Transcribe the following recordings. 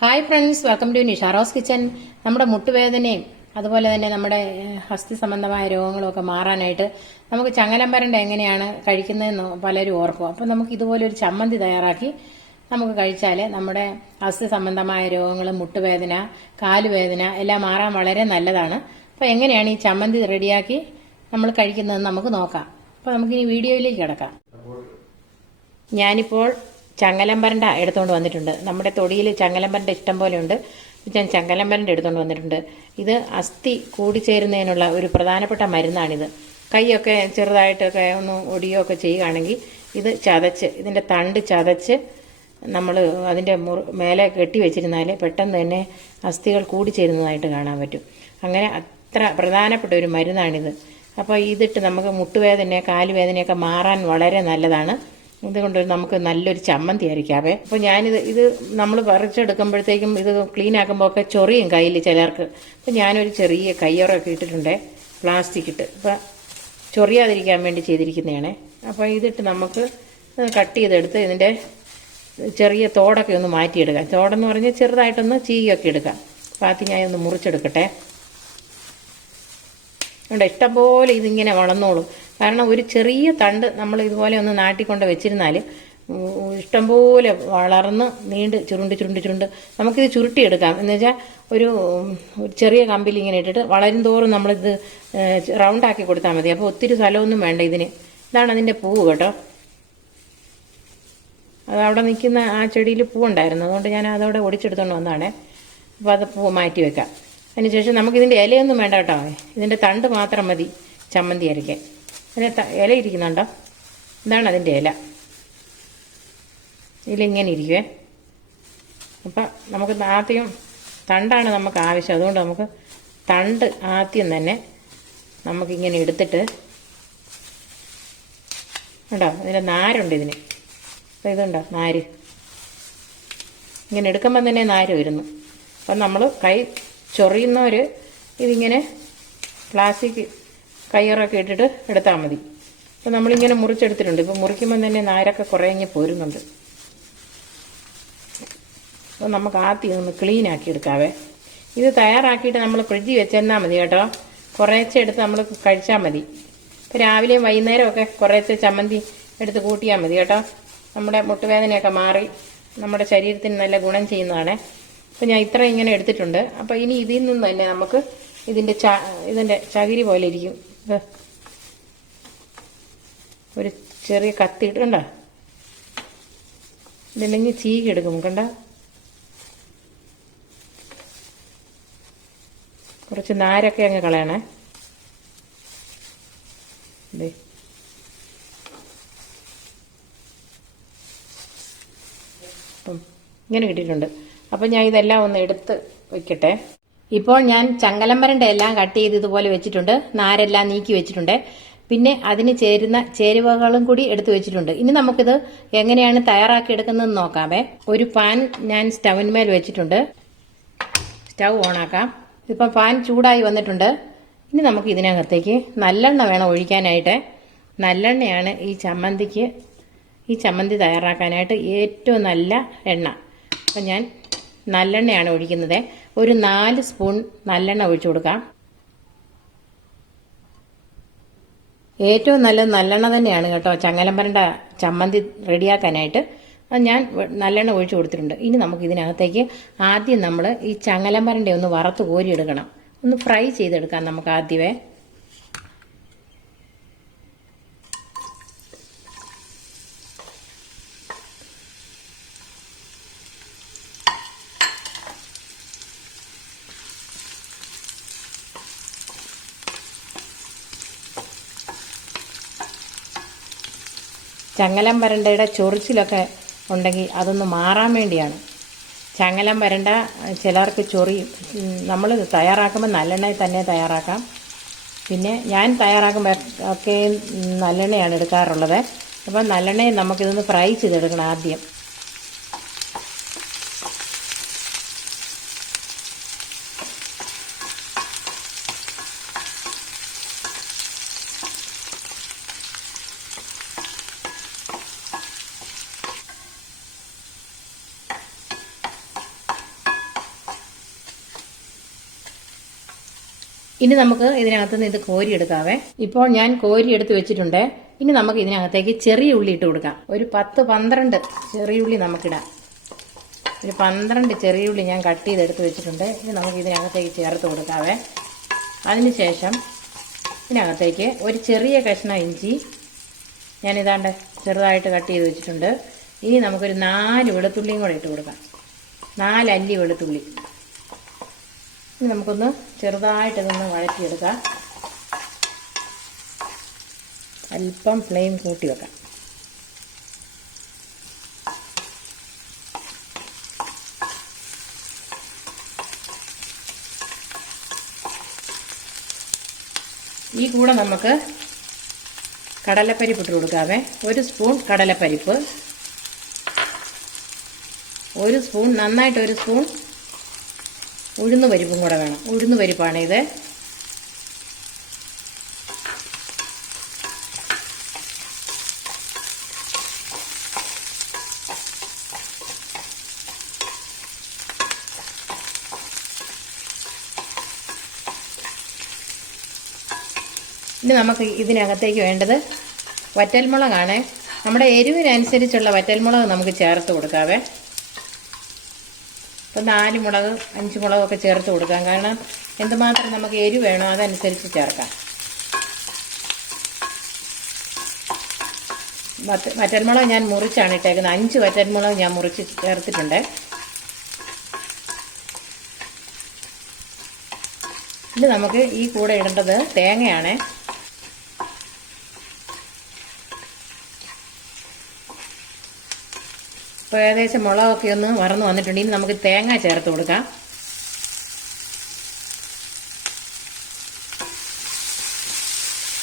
Hi friends welcome to Nisharos kitchen നമ്മുടെ മുട്ടുവേദനയും അതുപോലെ തന്നെ നമ്മുടെ ഹസ്തി സംബന്ധമായ രോഗങ്ങളൊക്കെ മാറാനായിട്ട് നമുക്ക് ചങ്ങലമ്പരണ്ട എങ്ങനെയാണ് കഴിക്കുന്നതെന്ന് പലരും ഓർക്കും. അപ്പം നമുക്ക് ഇതുപോലെ ഒരു ചമ്മന്തി തയ്യാറാക്കി നമുക്ക് കഴിച്ചാൽ നമ്മുടെ ഹസ്തി സംബന്ധമായ രോഗങ്ങൾ മുട്ടുവേദന കാലുവേദന എല്ലാം മാറാൻ വളരെ നല്ലതാണ്. അപ്പോൾ എങ്ങനെയാണ് ഈ ചമ്മന്തി റെഡിയാക്കി നമ്മൾ കഴിക്കുന്നതെന്ന് നമുക്ക് നോക്കാം. അപ്പോൾ നമുക്ക് ഈ വീഡിയോയിലേക്ക് കിടക്കാം. ഞാനിപ്പോൾ ചങ്ങലമ്പരണ്ട എടുത്തുകൊണ്ട് വന്നിട്ടുണ്ട്. നമ്മുടെ തൊടിയിൽ ചങ്ങലമ്പരണ്ട ഇഷ്ടം പോലെ ഉണ്ട്. ഞാൻ ചങ്ങലമ്പരണ്ട എടുത്തുകൊണ്ട് വന്നിട്ടുണ്ട്. ഇത് അസ്ഥി കൂടിച്ചേരുന്നതിനുള്ള ഒരു പ്രധാനപ്പെട്ട മരുന്നാണിത്. കൈയൊക്കെ ചെറുതായിട്ടൊക്കെ ഒന്ന് ഒടിയൊക്കെ ചെയ്യുകയാണെങ്കിൽ ഇത് ചതച്ച് ഇതിന്റെ തണ്ട് ചതച്ച് നമ്മൾ അതിന്റെ മുറി മേലെ കെട്ടി വെച്ചിരുന്നാൽ പെട്ടെന്ന് തന്നെ അസ്ഥികൾ കൂടിച്ചേരുന്നതായിട്ട് കാണാൻ പറ്റും. അങ്ങനെ അത്ര പ്രധാനപ്പെട്ട ഒരു മരുന്നാണിത്. അപ്പോൾ ഇതിട്ട് നമുക്ക് മുട്ടുവേദന കാലുവേദനയൊക്കെ മാറാൻ വളരെ നല്ലതാണ്. ഇതുകൊണ്ട് നമുക്ക് നല്ലൊരു ചമ്മന്തി അരിക്കാവേ അപ്പോൾ ഞാനിത് ഇത് നമ്മൾ പറിച്ചെടുക്കുമ്പോഴത്തേക്കും ഇത് ക്ലീൻ ആക്കുമ്പോൾ ഒക്കെ ചൊറിയും കയ്യിൽ ചിലർക്ക്. അപ്പോൾ ഞാനൊരു ചെറിയ കയ്യറൊക്കെ ഇട്ടിട്ടുണ്ട് പ്ലാസ്റ്റിക് ഇട്ട്. അപ്പോൾ ചൊറിയാതിരിക്കാൻ വേണ്ടി ചെയ്തിരിക്കുന്നതാണ്. അപ്പോൾ ഇതിട്ട് നമുക്ക് കട്ട് ചെയ്തെടുത്ത് ഇതിന്റെ ചെറിയ തോടൊക്കെ ഒന്ന് മാറ്റിയെടുക്കാം. തോടെന്ന് പറഞ്ഞാൽ ചെറുതായിട്ടൊന്ന് ചീയൊക്കെ എടുക്കാം. അപ്പോൾ അത് ഒന്ന് മുറിച്ചെടുക്കട്ടെ. ഉണ്ട് ഇഷ്ടംപോലെ ഇതിങ്ങനെ വളർന്നോളും. കാരണം ഒരു ചെറിയ തണ്ട് നമ്മൾ ഇതുപോലെ ഒന്ന് നാട്ടിക്കൊണ്ട് വെച്ചിരുന്നാൽ ഇഷ്ടംപോലെ വളർന്ന് നീണ്ട് ചുരുണ്ട് ചുരുണ്ട് ചുരുണ്ട് നമുക്കിത് ചുരുട്ടിയെടുക്കാം. എന്ന് വെച്ചാൽ ഒരു ചെറിയ കമ്പിൽ ഇങ്ങനെ ഇട്ടിട്ട് വളരും തോറും നമ്മളിത് റൗണ്ടാക്കി കൊടുത്താൽ മതി. അപ്പോൾ ഒത്തിരി സ്ഥലമൊന്നും വേണ്ട ഇതിന്. ഇതാണ് അതിന്റെ പൂവ് കേട്ടോ. അത് അവിടെ നിൽക്കുന്ന ആ ചെടിയിൽ പൂവുണ്ടായിരുന്നു. അതുകൊണ്ട് ഞാൻ അതവിടെ ഒടിച്ചെടുത്തോണ്ട് വന്നതാണേ. അപ്പോൾ അത് പൂ മാറ്റി വെക്കാം. അതിനുശേഷം നമുക്കിതിന്റെ ഇലയൊന്നും വേണ്ട കേട്ടോ. ഇതിന്റെ തണ്ട് മാത്രം മതി. ചമ്മന്തി അരയ്ക്കാൻ അതിന് ഇല ഇരിക്കുന്നുണ്ടോ? ഇതാണ് അതിന്റെ ഇല. ഇതിലിങ്ങനെ ഇരിക്കുവേ. അപ്പം നമുക്ക് ആദ്യം തണ്ടാണ് നമുക്ക് ആവശ്യം. അതുകൊണ്ട് നമുക്ക് തണ്ട് ആദ്യം തന്നെ നമുക്കിങ്ങനെ എടുത്തിട്ട് ഉണ്ടോ ഇതിന്റെ നാരുണ്ട് ഇതിന്. അപ്പോൾ ഇതുണ്ടോ? നാര്. ഇങ്ങനെ എടുക്കുമ്പം തന്നെ നാര് വരുന്നു. അപ്പം നമ്മൾ കൈ ചൊറിയുന്നവർ ഇതിങ്ങനെ പ്ലാസ്റ്റിക് കയ്യറൊക്കെ ഇട്ടിട്ട് എടുത്താൽ മതി. അപ്പോൾ നമ്മളിങ്ങനെ മുറിച്ചെടുത്തിട്ടുണ്ട്. ഇപ്പം മുറിക്കുമ്പം തന്നെ നാരൊക്കെ കുറേ ഇങ്ങനെ പോരുന്നുണ്ട്. അപ്പോൾ നമുക്ക് ആദ്യം ഒന്ന് ക്ലീൻ ആക്കി എടുക്കാവേ. ഇത് തയ്യാറാക്കിയിട്ട് നമ്മൾ ഫ്രിഡ്ജിൽ വെച്ചെന്നാൽ മതി കേട്ടോ. കുറേശ്ശെ എടുത്ത് നമ്മൾ കഴിച്ചാൽ മതി. ഇപ്പോൾ രാവിലെയും വൈകുന്നേരമൊക്കെ കുറേശ്ശെ ചമ്മന്തി എടുത്ത് കൂട്ടിയാൽ മതി കേട്ടോ. നമ്മുടെ മുട്ടുവേദനയൊക്കെ മാറി നമ്മുടെ ശരീരത്തിന് നല്ല ഗുണം ചെയ്യുന്നതാണ്. അപ്പോൾ ഞാൻ ഇത്ര ഇങ്ങനെ എടുത്തിട്ടുണ്ട്. അപ്പോൾ ഇനി ഇതിൽ നിന്ന് തന്നെ നമുക്ക് ഇതിന്റെ ച ഇതിന്റെ ചകിരി പോലെ ഇരിക്കും. ഒരു ചെറിയ കത്തി കണ്ട? ഇതില്ലെങ്കിൽ ചീകി എടുക്കും കണ്ട? കുറച്ച് നാരൊക്കെ അങ്ങ് കളയണേ. അപ്പം ഇങ്ങനെ കിട്ടിയിട്ടുണ്ട്. അപ്പം ഞാൻ ഇതെല്ലാം ഒന്ന് എടുത്ത് വെക്കട്ടെ ഇപ്പോൾ ഞാൻ ചങ്ങലമ്പരണ്ട എല്ലാം കട്ട് ചെയ്ത് ഇതുപോലെ വെച്ചിട്ടുണ്ട്. നാരെല്ലാം നീക്കി വെച്ചിട്ടുണ്ട്. പിന്നെ അതിന് ചേരുന്ന ചേരുവകളും കൂടി എടുത്തു വെച്ചിട്ടുണ്ട്. ഇനി നമുക്കിത് എങ്ങനെയാണ് തയ്യാറാക്കി എടുക്കുന്നതെന്ന് നോക്കാമേ ഒരു പാൻ ഞാൻ സ്റ്റൗവിന്മേൽ വെച്ചിട്ടുണ്ട്. സ്റ്റൗ ഓണാക്കാം. ഇപ്പം പാൻ ചൂടായി വന്നിട്ടുണ്ട്. ഇനി നമുക്ക് ഇതിനകത്തേക്ക് നല്ലെണ്ണ വേണം ഒഴിക്കാനായിട്ട്. നല്ലെണ്ണയാണ് ഈ ചമ്മന്തിക്ക് ഈ ചമ്മന്തി തയ്യാറാക്കാനായിട്ട് ഏറ്റവും നല്ല എണ്ണ. അപ്പം ഞാൻ നല്ലെണ്ണയാണ് ഒഴിക്കുന്നത്. ഒരു നാല് സ്പൂൺ നല്ലെണ്ണ ഒഴിച്ചു കൊടുക്കാം. ഏറ്റവും നല്ലത് നല്ലെണ്ണ തന്നെയാണ് കേട്ടോ. ചങ്ങലമ്പരണ്ട ചമ്മന്തി റെഡിയാക്കാനായിട്ട്. ഞാൻ നല്ലെണ്ണ ഒഴിച്ചു കൊടുത്തിട്ടുണ്ട്. ഇനി നമുക്ക് ഇതിനകത്തേക്ക് ആദ്യം നമ്മൾ ഈ ചങ്ങലമ്പരണ്ട ഒന്ന് വറുത്ത് കോരിയെടുക്കണം. ഒന്ന് ഫ്രൈ ചെയ്തെടുക്കാം നമുക്ക് ആദ്യമേ. ചങ്ങലം വരണ്ടയുടെ ചൊറിച്ചിലൊക്കെ ഉണ്ടെങ്കിൽ അതൊന്ന് മാറാൻ വേണ്ടിയാണ്. ചങ്ങലം വരണ്ട ചിലർക്ക് ചൊറി നമ്മൾ തയ്യാറാക്കുമ്പോൾ നല്ലെണ്ണയിൽ തന്നെ തയ്യാറാക്കാം. പിന്നെ ഞാൻ തയ്യാറാക്കുമ്പോൾ ഒക്കെ നല്ലെണ്ണയാണ് എടുക്കാറുള്ളത്. അപ്പം നല്ലെണ്ണയിൽ നമുക്കിതൊന്ന് ഫ്രൈ ചെയ്തെടുക്കണം ആദ്യം. ഇനി നമുക്ക് ഇതിനകത്ത് നിന്ന് ഇത് കോരി എടുക്കാവേ ഇപ്പോൾ ഞാൻ കോരി എടുത്ത് വെച്ചിട്ടുണ്ട്. ഇനി നമുക്ക് ഇതിനകത്തേക്ക് ചെറിയ ഉള്ളി ഇട്ട് കൊടുക്കാം. ഒരു പത്ത് പന്ത്രണ്ട് ചെറിയ ഉള്ളി നമുക്കിടാം. ഒരു പന്ത്രണ്ട് ചെറിയ ഉള്ളി ഞാൻ കട്ട് ചെയ്തെടുത്ത് വെച്ചിട്ടുണ്ട്. ഇനി നമുക്ക് ഇതിനകത്തേക്ക് ചേർത്ത് കൊടുക്കാവേ. അതിനുശേഷം ഇതിനകത്തേക്ക് ഒരു ചെറിയ കഷ്ണം ഇഞ്ചി ഞാൻ ഇതാണ്ട് ചെറുതായിട്ട് കട്ട് ചെയ്ത് വെച്ചിട്ടുണ്ട്. ഇനി നമുക്കൊരു നാല് വെളുത്തുള്ളിയും കൂടെ ഇട്ട് കൊടുക്കാം. നാലല്ലി വെളുത്തുള്ളി. ഇനി നമുക്കൊന്ന് ചെറുതായിട്ട് ഇതൊന്ന് വഴറ്റിയെടുക്കാം. അല്പം ഫ്ലെയിം കൂട്ടി വെക്കാം. ഈ കൂടെ നമുക്ക് കടലപ്പരിപ്പ് ഇട്ട് കൊടുക്കാമേ. ഒരു സ്പൂൺ കടലപ്പരിപ്പ്. ഒരു സ്പൂൺ നന്നായിട്ട് ഒരു സ്പൂൺ ഉഴുന്ന് പരിപ്പും കൂടെ വേണം. ഉഴുന്ന് പരിപ്പാണ് ഇത്. ഇനി നമുക്ക് ഇതിനകത്തേക്ക് വേണ്ടത് വറ്റൽമുളകാണ്. നമ്മുടെ എരിവിനനുസരിച്ചുള്ള വറ്റൽമുളക് നമുക്ക് ചേർത്ത് കൊടുക്കാവേ. ഇപ്പം നാല് മുളക് അഞ്ച് മുളകൊക്കെ ചേർത്ത് കൊടുക്കാം. കാരണം എന്തുമാത്രം നമുക്ക് എരി വേണോ അതനുസരിച്ച് ചേർക്കാം. വറ്റ വറ്റൽമുളക് ഞാൻ മുറിച്ചാണ് ഇട്ടേക്കുന്നത്. അഞ്ച് വറ്റൻമുളക് ഞാൻ മുറിച്ച് ചേർത്തിട്ടുണ്ട്. ഇനി നമുക്ക് ഈ കൂടെ ഇടേണ്ടത് തേങ്ങയാണ്. ഇപ്പോൾ ഏകദേശം മുളകൊക്കെ ഒന്ന് വറന്ന് വന്നിട്ടുണ്ട്. ഇനി നമുക്ക് തേങ്ങ ചേർത്ത് കൊടുക്കാം.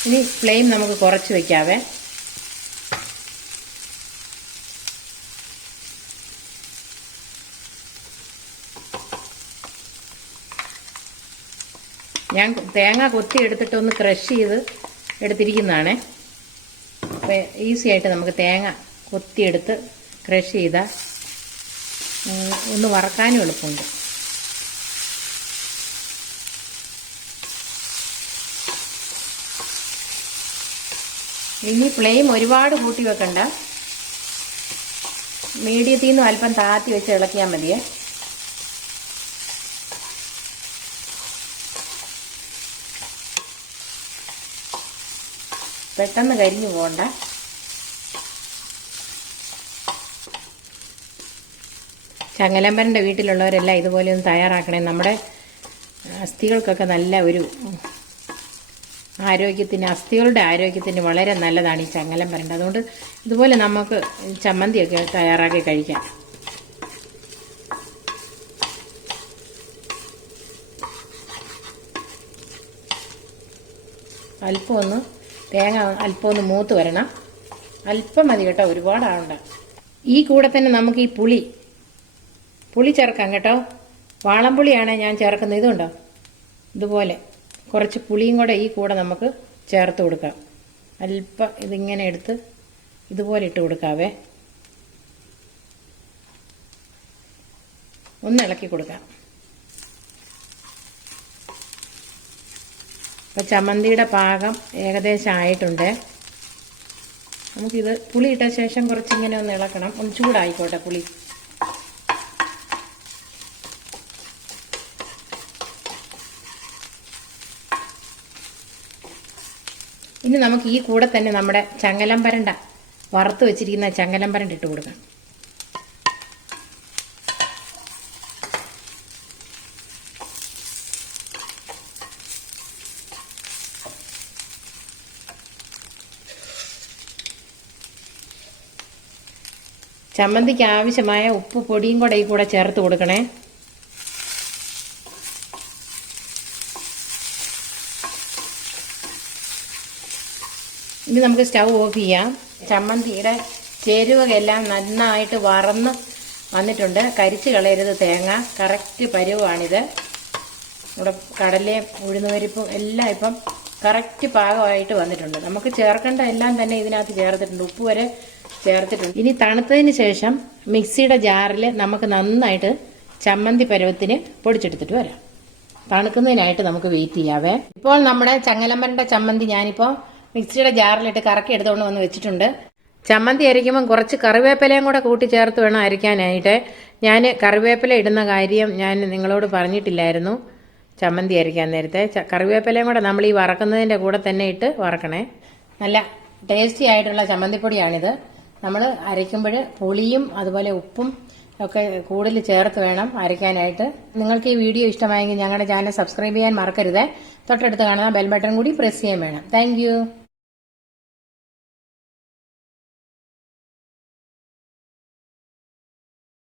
ഇനി ഫ്ലെയിം നമുക്ക് കുറച്ച് വയ്ക്കാവേ ഞാൻ തേങ്ങ കൊത്തി എടുത്തിട്ട് ഒന്ന് ക്രഷ് ചെയ്ത് എടുത്തിരിക്കുന്നതാണ്. അപ്പോൾ ഈസി ആയിട്ട് നമുക്ക് തേങ്ങ കൊത്തിയെടുത്ത് ക്രഷ് ചെയ്ത ഒന്ന് വറക്കാനും എളുപ്പമുണ്ട്. ഇനി ഫ്ലെയിം ഒരുപാട് കൂട്ടി വെക്കണ്ട. മീഡിയത്തിൽ നിന്നും അല്പം താത്തി വെച്ച് ഇളക്കിയാൽ മതിയേ. പെട്ടെന്ന് കരിഞ്ഞു പോകണ്ട. ചങ്ങലമ്പരന്റെ വീട്ടിലുള്ളവരെല്ലാം ഇതുപോലെ ഒന്ന് തയ്യാറാക്കണേ. നമ്മുടെ അസ്ഥികൾക്കൊക്കെ നല്ല ഒരു ആരോഗ്യത്തിന് അസ്ഥികളുടെ ആരോഗ്യത്തിന് വളരെ നല്ലതാണ് ഈ ചങ്ങലമ്പരന്റെ അതുകൊണ്ട് ഇതുപോലെ നമുക്ക് ചമ്മന്തിയൊക്കെ തയ്യാറാക്കി കഴിക്കാം. അല്പം ഒന്ന് തേങ്ങ അല്പം ഒന്ന് മൂത്ത് വരണം. അല്പം മതി കേട്ടോ ഒരുപാടാവണ്ട. ഈ കൂടെ തന്നെ നമുക്ക് ഈ പുളി പുളി ചേർക്കാം കേട്ടോ. വാളംപുളിയാണ് ഞാൻ ചേർക്കുന്നത്. ഇതുണ്ടോ? ഇതുപോലെ. കുറച്ച് പുളിയും കൂടെ ഈ കൂടെ നമുക്ക് ചേർത്ത് കൊടുക്കാം. അല്പം ഇതിങ്ങനെ എടുത്ത് ഇതുപോലെ ഇട്ട് കൊടുക്കാവേ. ഒന്ന് ഇളക്കി കൊടുക്കാം. അപ്പോൾ ചമ്മന്തിയുടെ പാകം ഏകദേശം ആയിട്ടുണ്ട്. നമുക്കിത് പുളി ഇട്ട ശേഷം കുറച്ചിങ്ങനെ ഒന്ന് ഇളക്കണം. ഒന്ന് ചൂടായിക്കോട്ടെ പുളി. ഇനി നമുക്ക് ഈ കൂടെ തന്നെ നമ്മുടെ ചങ്ങലമ്പരണ്ട വറുത്ത് വെച്ചിരിക്കുന്ന ചങ്ങലമ്പരണ്ട ഇട്ട് കൊടുക്കാം. ചമ്മന്തിക്ക് ആവശ്യമായ ഉപ്പ് പൊടിയും കൂടെ ഈ കൂടെ ചേർത്ത് കൊടുക്കണേ. ഇനി നമുക്ക് സ്റ്റൗ ഓഫ് ചെയ്യാം. ചമ്മന്തിയുടെ ചേരുവകയെല്ലാം നന്നായിട്ട് വറന്ന് വന്നിട്ടുണ്ട്. കരിച്ച് കളയരുത് തേങ്ങ. കറക്റ്റ് പരുവാണിത്. നമ്മുടെ കടലയും ഉഴുന്നുപരിപ്പും എല്ലാം ഇപ്പം കറക്റ്റ് പാകമായിട്ട് വന്നിട്ടുണ്ട്. നമുക്ക് ചേർക്കേണ്ട എല്ലാം തന്നെ ഇതിനകത്ത് ചേർത്തിട്ടുണ്ട്. ഉപ്പ് വരെ ചേർത്തിട്ടുണ്ട്. ഇനി തണുത്തതിന് ശേഷം മിക്സിയുടെ ജാറിൽ നമുക്ക് നന്നായിട്ട് ചമ്മന്തി പരുവത്തിന് പൊടിച്ചെടുത്തിട്ട് വരാം. തണുക്കുന്നതിനായിട്ട് നമുക്ക് വെയിറ്റ് ചെയ്യാവേ. ഇപ്പോൾ നമ്മുടെ ചങ്ങലമ്മരുടെ ചമ്മന്തി ഞാനിപ്പോ മിക്സിയുടെ ജാറിലിട്ട് കറക്കി എടുത്തുകൊണ്ട് വന്ന് വെച്ചിട്ടുണ്ട്. ചമ്മന്തി അരിക്കുമ്പം കുറച്ച് കറിവേപ്പിലയും കൂടെ കൂട്ടി ചേർത്ത് വേണം അരിക്കാനായിട്ട്. ഞാൻ കറിവേപ്പില ഇടുന്ന കാര്യം ഞാൻ നിങ്ങളോട് പറഞ്ഞിട്ടില്ലായിരുന്നു. ചമ്മന്തി അരിക്കാൻ നേരത്തെ. കറിവേപ്പിലയും കൂടെ നമ്മൾ ഈ വറക്കുന്നതിന്റെ കൂടെ തന്നെ ഇട്ട് വറക്കണേ. നല്ല ടേസ്റ്റി ആയിട്ടുള്ള ചമ്മന്തിപ്പൊടിയാണിത്. നമ്മൾ അരയ്ക്കുമ്പോൾ പുളിയും അതുപോലെ ഉപ്പും ഒക്കെ കൂടുതൽ ചേർത്ത് വേണം അരയ്ക്കാനായിട്ട്. നിങ്ങൾക്ക് ഈ വീഡിയോ ഇഷ്ടമായെങ്കിൽ ഞങ്ങളുടെ ചാനൽ സബ്സ്ക്രൈബ് ചെയ്യാൻ മറക്കരുത്. തൊട്ടടുത്ത് കാണുന്ന ബെൽ ബട്ടൺ കൂടി പ്രസ് ചെയ്യാൻ വേണം. താങ്ക്